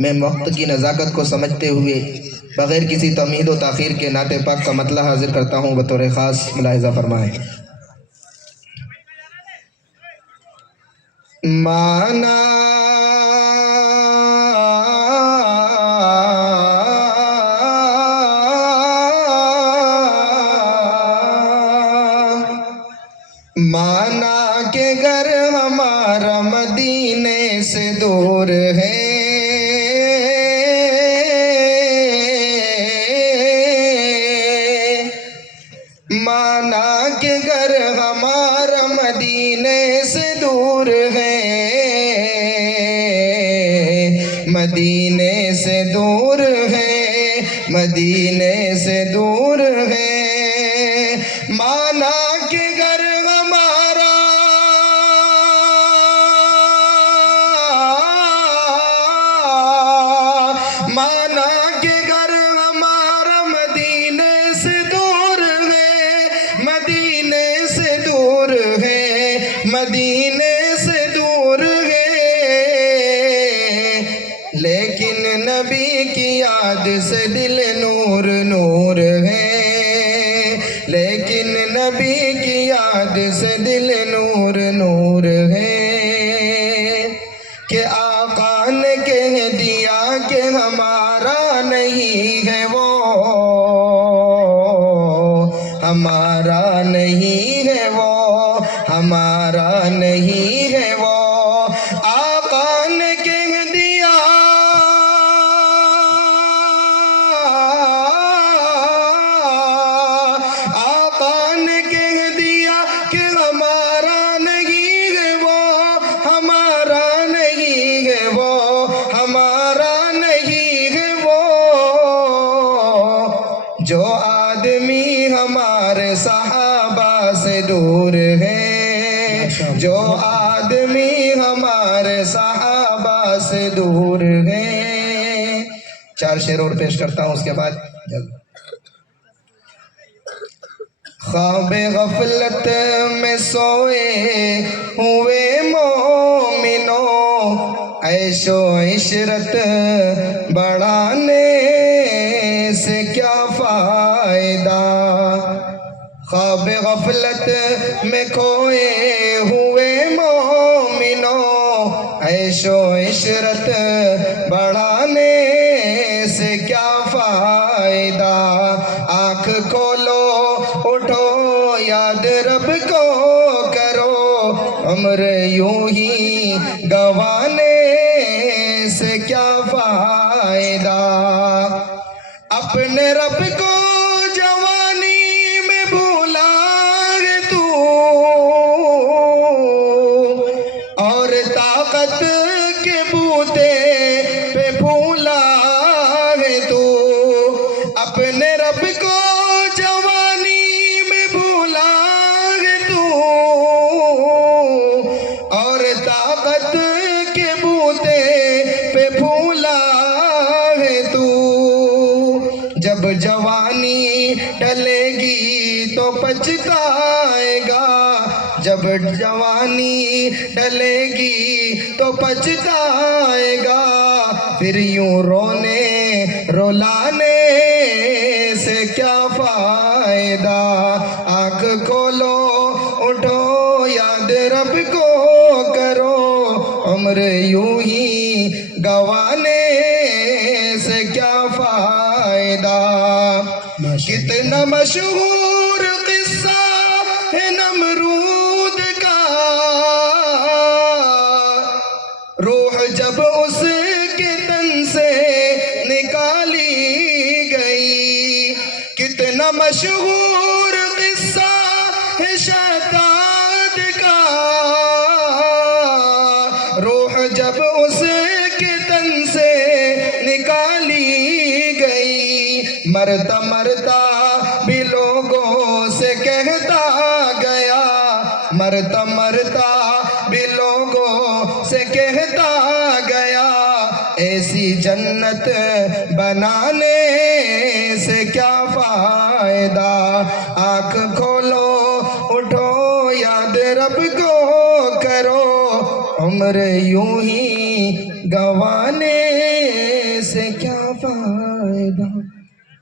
میں وقت کی نزاکت کو سمجھتے ہوئے بغیر کسی تمہید و تاخیر کے نعت پاک کا مطلع حاضر کرتا ہوں، بطور خاص ملاحظہ فرمائیں۔ مانا مانا کہ گھر ہمارا مدینے سے دور ہے، مانا کہ گھر ہمارا مدینے سے دور ہے، مدینے سے دور ہے، مدینے سے دور ہے، مانا کہ گھر ہمارا مانا کہ گھر ہمارا مدینے سے دور ہے، مدینے سے دور ہے، مدینے سے دور ہے، لیکن نبی کی یاد سے دل نور نور ہے، لیکن نبی کی یاد سے دل نور نور ہے، کہ آقا نے کہہ دیا کہ ہمارا نہیں ہے وہ، ہمارا نہیں ہے وہ، ہمارا نہیں ہے وہ، آقا نے کہہ دیا آقا نے کہہ دیا کہ ہمارا نہیں ہے وہ، ہمارا نہیں ہے وہ، ہمارا نہیں ہے وہ، جو آدمی ہمارے صحابہ سے دور ہے، جو آدمی ہمارے صحابہ سے دور ہے۔ 4 شعر اور پیش کرتا ہوں، اس کے بعد خواب غفلت میں سوئے ہوئے مومنوں، عیش و عشرت بڑھانے سے کیا فائدہ، خواب غفلت میں کھوئے ہوئے مومنوں، عیش و عشرت بڑھانے سے کیا فائدہ، آنکھ کھولو اٹھو یاد رب کو کرو، عمر یوں ہی گنوانے سے کیا فائدہ، اپنے رب کو جوانی میں بھولا ہے تو، اور طاقت کے بوتے پہ بھولا ہے تو، اپنے رب کو جوانی میں بھولا ہے تو، اور طاقت کے بوتے پہ بھولا ہے تو، جب جوانی ڈلے گی تو پچھتائے گا، جب جوانی ڈلے گی تو پچھتائے گا، پھر یوں رونے رلانے سے کیا فائدہ، آنکھ کھولو اٹھو یاد رب کو کرو، عمر یوں ہی گنوانے سے کیا فائدہ، کتنا مشہور قصہ ہے نمرود کا، روح جب اس کے تن سے نکالی گئی، کتنا مشہور قصہ ہے شتاد کا، روح جب اس کے تن سے نکالی گئی، مرتا مرتا بھی لوگوں سے کہتا گیا، مرتا مرتا بھی لوگوں سے کہتا گیا، ایسی جنت بنانے سے کیا فائدہ، آنکھ کھولو اٹھو یاد رب کو کرو، عمر یوں ہی گنوانے سے کیا فائدہ